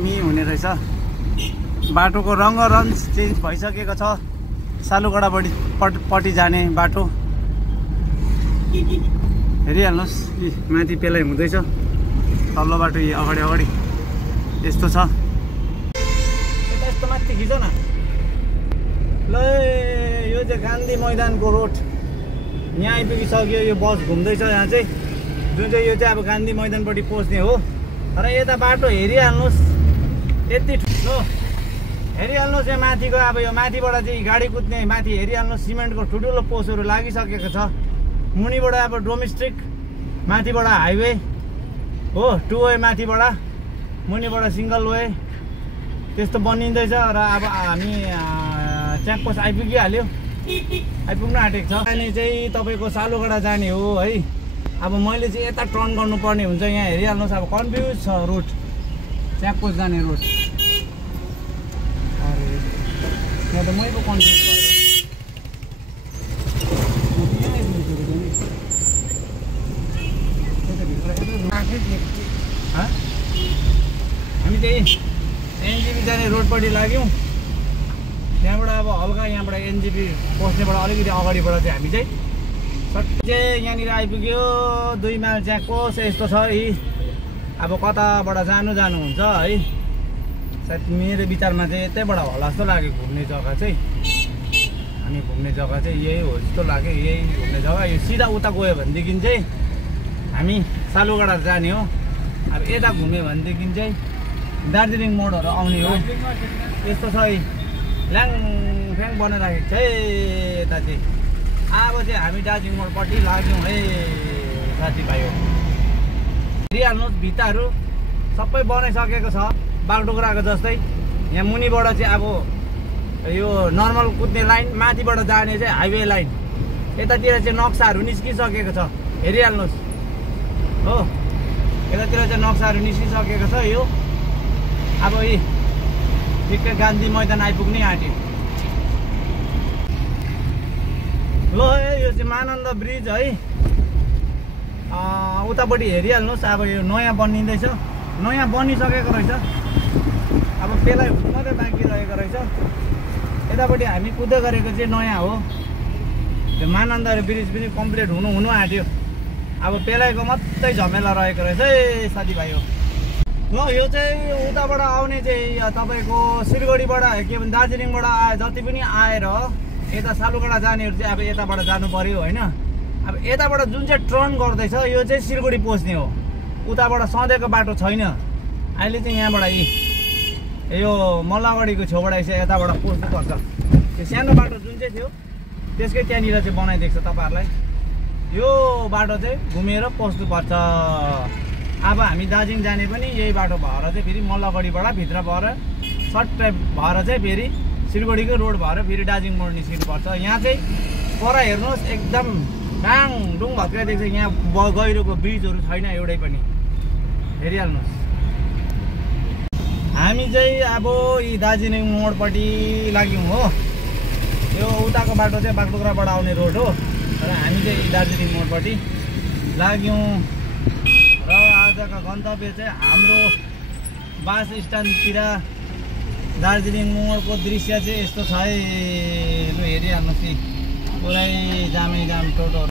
हामी हुने रहेछ। बाटोको रङ्गरञ्ज चेन्ज भइसकेको छ। सालुगडापट्टि जाने बाटो हेरिहाल्नुहोस्। माथि पेलाइ हुँदैछ, तल्लो बाटो अगाडि अगाडि यस्तो छ। यस्तो माथि खिच न ल। यो चाहिँ गान्धी मैदानको रोड यहाँ आइपुगिसक्यो। यो बस घुम्दैछ यहाँ चाहिँ, जुन चाहिँ यो चाहिँ अब गान्धी मैदानपट्टि पस्ने हो। तर यता बाटो हेरिहाल्नुहोस्, यति ठुलो हेरिहाल्नुहोस्। यहाँ माथिको अब यो माथिबाट चाहिँ गाडी कुद्ने माथि हेरिहाल्नुहोस्। सिमेन्टको ठुल्ठुलो पोसहरू लागिसकेको छ। मुनिबाट अब डोमेस्टिक, माथिबाट हाइवे हो, 2 वे माथिबाट, मुनिबाट सिङ्गल वे त्यस्तो बनिँदैछ। र अब हामी चेकपोस्ट आइपुगिहाल्यो, आइपुग्न आँटेको छ। अनि चाहिँ तपाईँको सालुगडा जाने हो है। अब मैले चाहिँ यता टर्न गर्नुपर्ने हुन्छ। यहाँ हेरिहाल्नुहोस्, अब कन्फ्युज छ रोड, चेकपोस्ट जाने रोड। अरे यहाँ त मै पो कन्फ्युज भयो। हामी चाहिँ एनजेपी जाने रोडपट्टि लाग्यौँ। त्यहाँबाट अब हल्का यहाँबाट एनजेपी पस्नेबाट अलिकति अगाडिबाट चाहिँ हामी चाहिँ सट्टै यहाँनिर आइपुग्यो। 2 माइल चेकपोस्ट यस्तो छ है। अब कताबाट जानुहुन्छ है। सायद मेरो विचारमा चाहिँ यतैबाट होला जस्तो लाग्यो। घुम्ने जग्गा चाहिँ हामी घुम्ने जग्गा चाहिँ यही हो जस्तो लाग्यो। यही घुम्ने जग्गा यो सिधा उता गयो भनेदेखि चाहिँ हामी सालुगडा जाने हो। अब यता घुम्यो भनेदेखि चाहिँ दार्जिलिङ मोडहरू आउने हो। यस्तो छ है, ल्याङफ्याङ बनाइराखेको छ है यता चाहिँ। अब चाहिँ हामी दार्जिलिङ मोडपट्टि लाग्यौँ है साथीभाइ हो। हेरिहाल्नुहोस् भित्ताहरू सबै बनाइसकेको छ बागडोग्राको जस्तै। यहाँ मुनिबाट चाहिँ अब यो नर्मल कुद्ने लाइन, माथिबाट जाने चाहिँ हाइवे लाइन। यतातिर चाहिँ नक्साहरू निस्किसकेको छ, हेरिहाल्नुहोस् हो। यतातिर चाहिँ नक्साहरू निस्किसकेको छ। यो अब यी ठिक्कै गान्धी मैदान आइपुग्नै आँट्यो। ल यो चाहिँ महानन्द ब्रिज है। उतापट्टि हेरिहाल्नुहोस्, अब यो नयाँ बनिँदैछ, नयाँ बनिसकेको रहेछ। अब पेलाइ हुनु मात्रै बाँकी रहेको रहेछ। यतापट्टि हामी कुद्दै गरेको चाहिँ नयाँ हो। त्यो महानन्द ब्रिज पनि कम्प्लिट हुनु आँट्यो। अब पेलाइको मात्रै झमेला रहेको रहेछ है साथीभाइ हो। ल यो चाहिँ उताबाट आउने चाहिँ तपाईँको सिलगढीबाट के भन्छ दार्जिलिङबाट आए जति पनि आएर यता सालुगडा जानेहरू चाहिँ अब यताबाट जानु पर्यो होइन। अब यताबाट जुन चाहिँ टर्न गर्दैछ यो चाहिँ सिलगढी पस्ने हो। उताबाट सधैँको बाटो छैन। अहिले चाहिँ यहाँबाट यो मल्लगढीको छेउबाट चाहिँ यताबाट पस्नुपर्छ। त्यो सानो बाटो जुन चाहिँ थियो त्यसकै त्यहाँनिर चाहिँ बनाइदिएको छ तपाईँहरूलाई। यो बाटो चाहिँ घुमेर पस्नुपर्छ। अब हामी दार्जिलिङ जाने पनि यही बाटो भएर चाहिँ फेरि मल्लगढीबाट भित्र भएर सट्टै भएर चाहिँ फेरि सिलगढीको रोड भएर फेरि दार्जिलिङ मोड निस्किनुपर्छ। यहाँ चाहिँ पर हेर्नुहोस् एकदम डाङडुङ भत्काइदिएको छ। यहाँ गहिरोको ब्रिजहरू छैन एउटै पनि, हेरिहाल्नुहोस्। हामी चाहिँ अब यी दार्जिलिङ मोडपट्टि लाग्यौँ हो। यो उताको बाटो चाहिँ बागडोग्राबाट आउने रोड हो, र हामी चाहिँ दार्जिलिङ मोडपट्टि लाग्यौँ। र आजको गन्तव्य चाहिँ हाम्रो बस स्ट्यान्डतिर दार्जिलिङ मोडको दृश्य चाहिँ यस्तो छ है। लु हेरिहाल्नुहोस् कि पुरै जामै जाम टोटो।